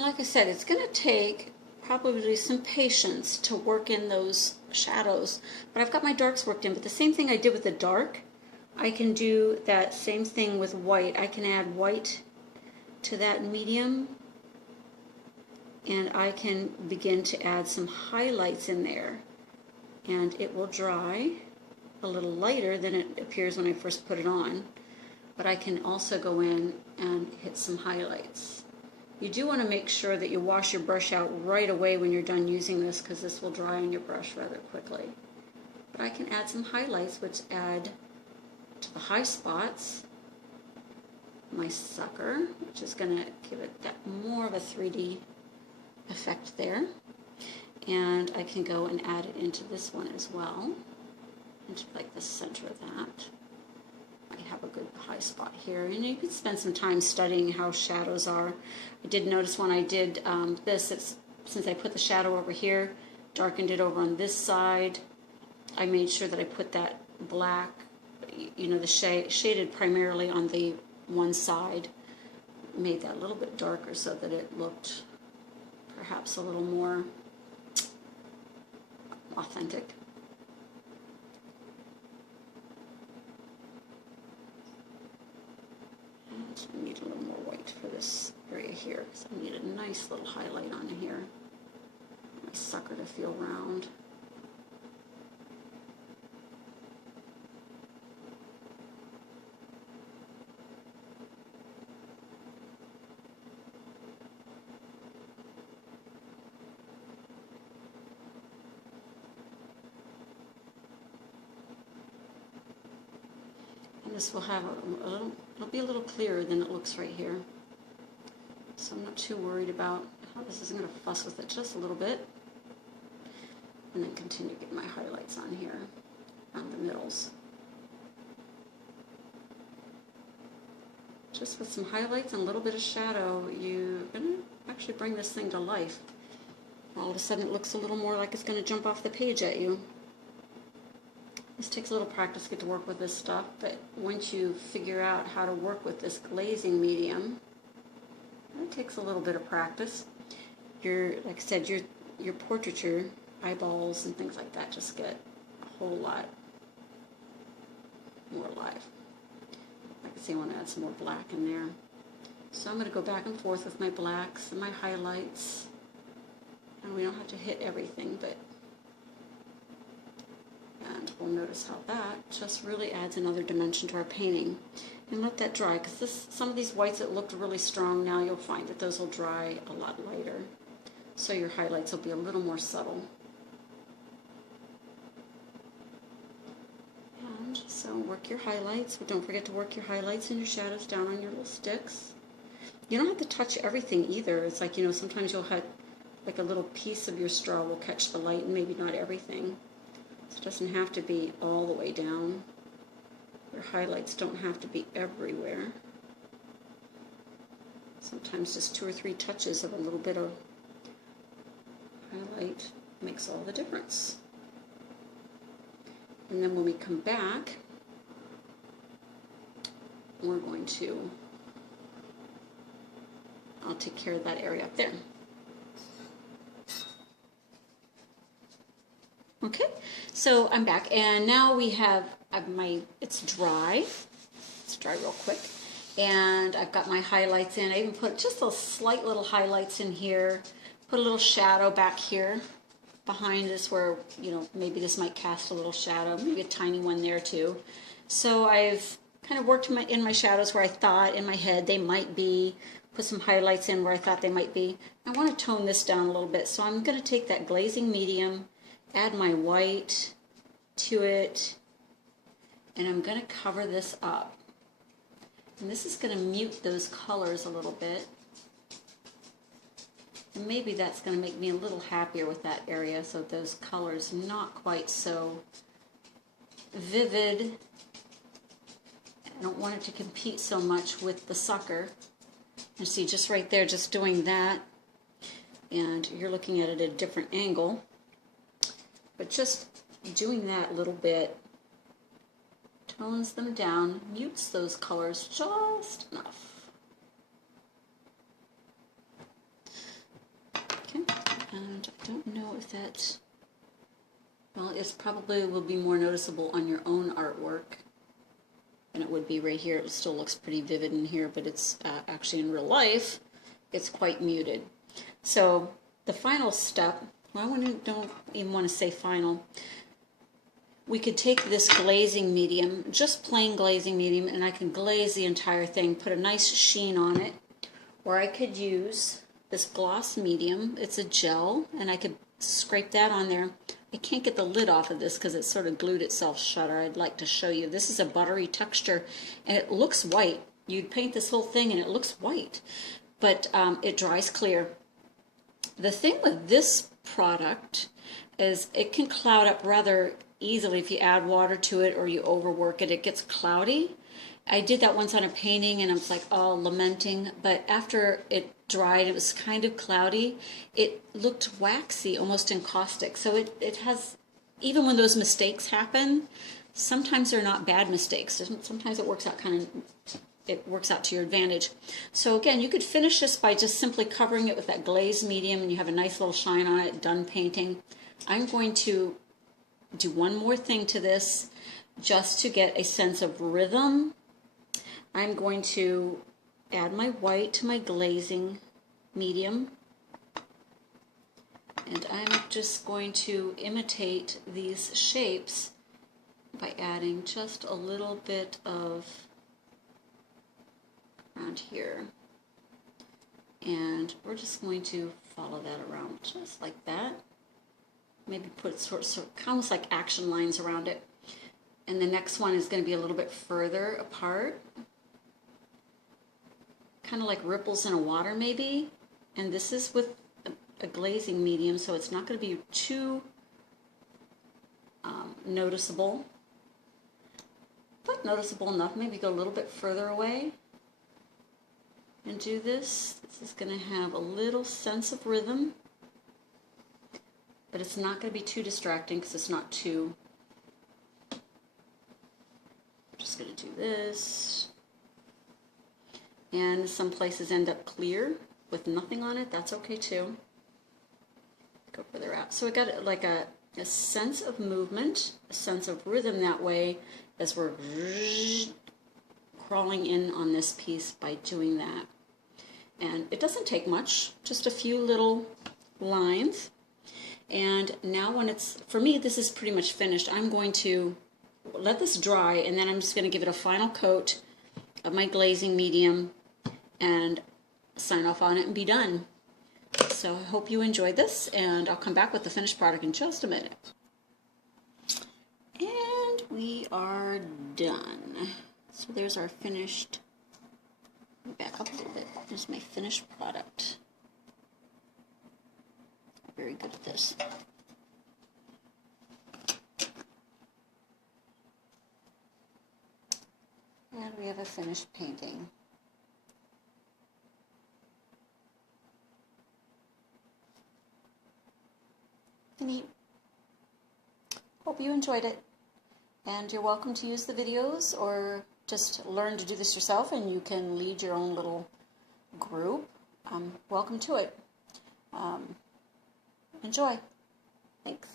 And like I said, it's going to take probably some patience to work in those shadows. But I've got my darks worked in. But the same thing I did with the dark, I can do that same thing with white. I can add white to that medium, and I can begin to add some highlights in there. And it will dry a little lighter than it appears when I first put it on. But I can also go in and hit some highlights. You do want to make sure that you wash your brush out right away when you're done using this, because this will dry on your brush rather quickly. But I can add some highlights which add to the high spots. My sucker, which is going to give it that more of a 3D effect there. And I can go and add it into this one as well, into like the center of that. I have a good high spot here, and you can spend some time studying how shadows are. I did notice when I did this, since I put the shadow over here, darkened it over on this side, I made sure that I put that black, you know, the shaded primarily on the one side, made that a little bit darker so that it looked perhaps a little more authentic. And I need a little more white for this area here, because I need a nice little highlight on here. My sucker to feel round. This will have a little, it'll be a little clearer than it looks right here. So I'm not too worried about how this is going to fuss with it, just a little bit. And then continue to get my highlights on here, on the middles. Just with some highlights and a little bit of shadow, you're going to actually bring this thing to life. All of a sudden it looks a little more like it's going to jump off the page at you. This takes a little practice to get to work with this stuff, but once you figure out how to work with this glazing medium, it takes a little bit of practice. Like I said, your portraiture, eyeballs and things like that just get a whole lot more alive. Like I say, I want to add some more black in there. So I'm going to go back and forth with my blacks and my highlights. And we don't have to hit everything, but and we'll notice how that just really adds another dimension to our painting. And let that dry, because some of these whites that looked really strong, now you'll find that those will dry a lot lighter. So your highlights will be a little more subtle. And so work your highlights, but don't forget to work your highlights and your shadows down on your little sticks. You don't have to touch everything either. It's like, you know, sometimes you'll have like a little piece of your straw will catch the light and maybe not everything. So it doesn't have to be all the way down. Your highlights don't have to be everywhere. Sometimes just 2 or 3 touches of a little bit of highlight makes all the difference. And then when we come back, we're going to, I'll take care of that area up there. Okay, so I'm back, and now we have it's dry. It's dry real quick, and I've got my highlights in. I even put just those slight little highlights in here. Put a little shadow back here behind this where, you know, maybe this might cast a little shadow, maybe a tiny one there too. So I've kind of worked in my shadows where I thought in my head they might be, put some highlights in where I thought they might be. I want to tone this down a little bit, so I'm going to take that glazing medium, add my white to it, and I'm going to cover this up. And this is going to mute those colors a little bit. And maybe that's going to make me a little happier with that area, so those colors not quite so vivid. I don't want it to compete so much with the sucker. And see, just right there, just doing that, and you're looking at it at a different angle. But just doing that a little bit tones them down, mutes those colors just enough. And I don't know if that, well, it's probably will be more noticeable on your own artwork than it would be right here. It still looks pretty vivid in here, but it's actually in real life, it's quite muted. So the final step, well, I don't even want to say final. We could take this glazing medium, just plain glazing medium, and I can glaze the entire thing, put a nice sheen on it. Or I could use this gloss medium. It's a gel, and I could scrape that on there. I can't get the lid off of this because it sort of glued itself shut. I'd like to show you. This is a buttery texture, and it looks white. You'd paint this whole thing, and it looks white, but it dries clear. The thing with this product is it can cloud up rather easily if you add water to it or you overwork it. It gets cloudy. I did that once on a painting and I was like all lamenting, but after it dried it was kind of cloudy. It looked waxy, almost encaustic. So it has, even when those mistakes happen, sometimes they're not bad mistakes. Sometimes it works out it works out to your advantage. So again, you could finish this by just simply covering it with that glazed medium and you have a nice little shine on it, done painting. I'm going to do one more thing to this just to get a sense of rhythm. I'm going to add my white to my glazing medium, and I'm just going to imitate these shapes by adding just a little bit of around here, and we're just going to follow that around just like that. Maybe put sort of almost like action lines around it. And the next one is going to be a little bit further apart, kind of like ripples in a water maybe. And this is with a glazing medium, so it's not going to be too noticeable, but noticeable enough. Maybe go a little bit further away and do this. This is going to have a little sense of rhythm, but it's not going to be too distracting because it's not too. I'm just going to do this. And some places end up clear with nothing on it. That's okay too. Go further out. So we got like a sense of movement, a sense of rhythm that way as we're crawling in on this piece by doing that. And it doesn't take much, just a few little lines. And now when it's, for me, this is pretty much finished. I'm going to let this dry, and then I'm just going to give it a final coat of my glazing medium and sign off on it and be done. So I hope you enjoyed this, and I'll come back with the finished product in just a minute. And we are done. So there's our finished, back up a little bit, there's my finished product. Very good at this. And we have a finished painting. Neat. Hope you enjoyed it. And you're welcome to use the videos or just learn to do this yourself, and you can lead your own little group. Welcome to it. Enjoy. Thanks.